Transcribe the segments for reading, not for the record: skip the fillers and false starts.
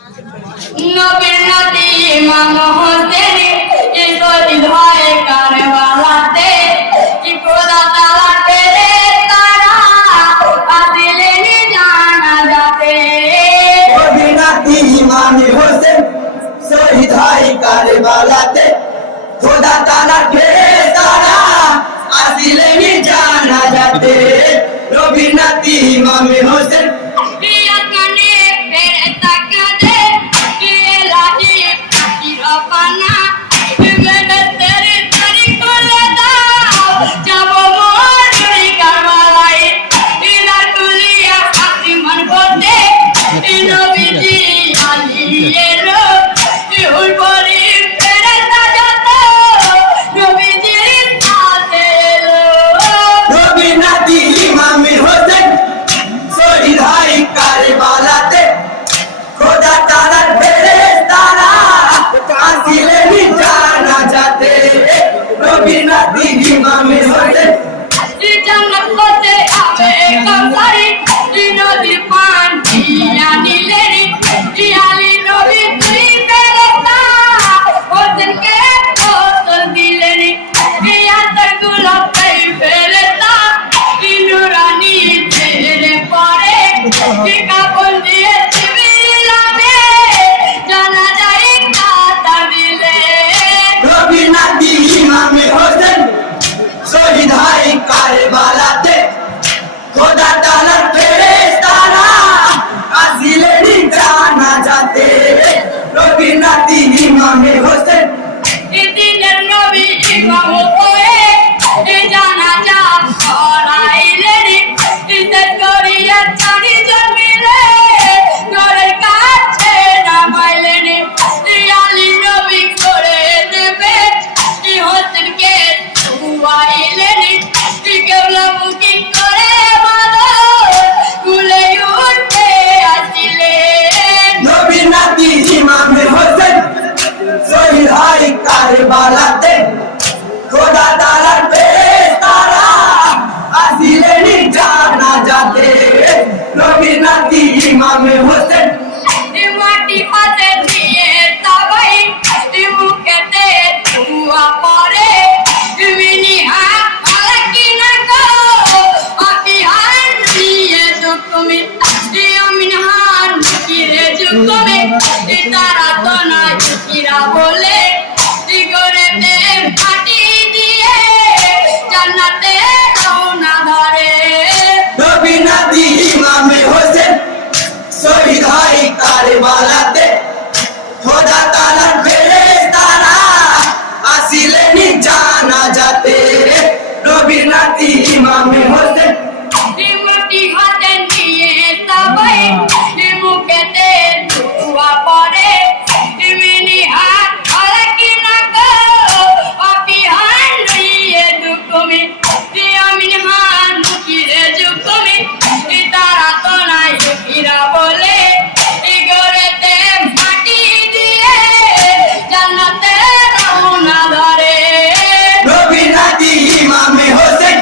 নবীর নাতি ইমাম হোসেন কি শহীদ হয় কারবালাতে, কি খোদা তাআলা তেরে তারা আসিলেন জানাজাতে। নবীর নাতি ইমাম হোসেন শহীদ হয় কারবালাতে, খোদা তাআলা তেরে তারা আসিলেন জানাজাতে। নবীর নাতি ইমাম হোসেন ইমাম হোসেন জান্নাত হতে আবে কাউসারি নদী পান দিয়া নিলেন আলী নবী তুই ফেরেশতা হোসেনকে কতল দিলেন ইয়াতার গোলাপ তাই ফেরেশতা নুরানি তেরে পরে কাপড় দিয়ে চিবিলাবে জানা যায় কাটা দিলে। নবীর নাতি ইমাম হোসেন শহীদ হয় কারবালাতে, খোদা তাআলার ফেরেশতারা আসিলেন জানাজাতে। নবীর নাতি ইমাম হোসেন দিনের নবী ইমাম হয়ে জানাজা পড়াইলেন, ঈদের করিয়া চারিজন মিলে ঘরের কাছে নামাইলেন। আলী নবী করে দেবে হোসেনকে শুয়াইলেন, কেবলামুখী করে কুলে উঠে আসিলেন। নবীর নাতি ইমাম হোসেন শহীদ হয় কারবালাতে, খোদা তাআলার ফেরেশতারা আসিলেন জানাজাতে। নবীর নাতি ইমাম হোসেন মাটি হাতে দিয়ে সবাই মুখেতে ধোয়া পরে মিনি হাত ফালাকি না গো আপি হান দিয়ে তুমি আমিন হান কিরে তুমি তারা তো না কিরা বলে দিগরেতে মাটি দিয়ে জান্নাতে রওনা ধরে। নবীর নাতি ইমাম হোসেন শহীদ হয় কারবালাতে, খোদা তাআলার ফেরেশতারা আসিলেন জানাজাতে। নবীর নাতি ইমাম হোসেন মাটি হাতে নিয়ে সবাই মুখেতে ধোয়া পরে মিনি হাত ফালাকি না গো আপি হান দিয়ে তুমি আমিন হান কিরে তুমি তারা তো নাই কিরা বলে গড়েতে মাটি দিয়ে জান্নাতে রওনা ধরে। নবীর নাতি ইমাম হোসেন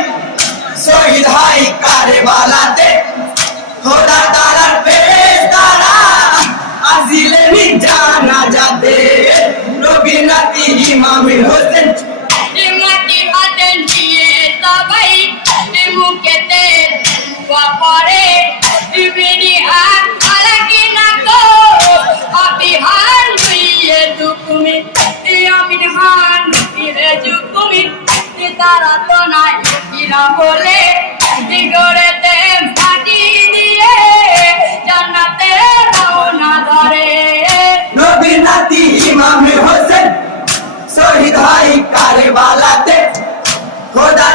শহীদ হয় কারবালাতে, খোদা তাআলার ফেরেশতারা আসিলেন জানাজাতে। নবীর নাতি ইমাম হোসেন মাটি হাতে নিয়ে সবাই মুখেতে ধোয়া পরে মিনি হাত ফালাকি না গো আপি হান দিয়ে তুমি আমিন হান ফিরে তুমি তারা তো নাই কিরা বলে গড়েতে মাটি দিয়ে জান্নাতে রওনা ধরে। নবীর নাতি ইমাম হোসেন শহীদ হয় কারবালাতে, খোদা